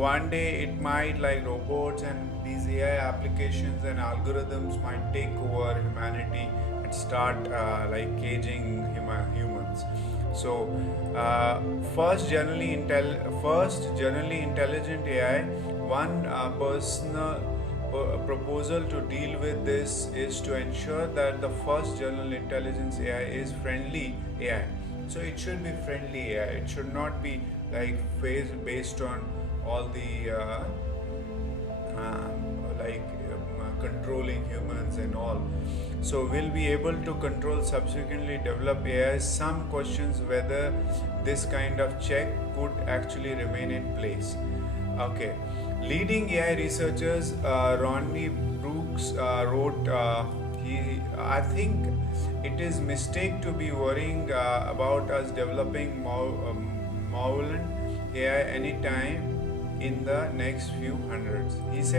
one day it might, like robots and these AI applications and algorithms might take over humanity and start like caging humans. So first generally intelligent AI, one personal proposal to deal with this is to ensure that the first general intelligence AI is friendly AI. So it should be friendly AI. It should not be like based on all the controlling humans and all. So we'll be able to control subsequently develop AI. Some questions whether this kind of check could actually remain in place. Okay, leading AI researchers Ronnie Brooks wrote. I think it is mistake to be worrying about us developing malevolent AI anytime in the next few hundreds. He said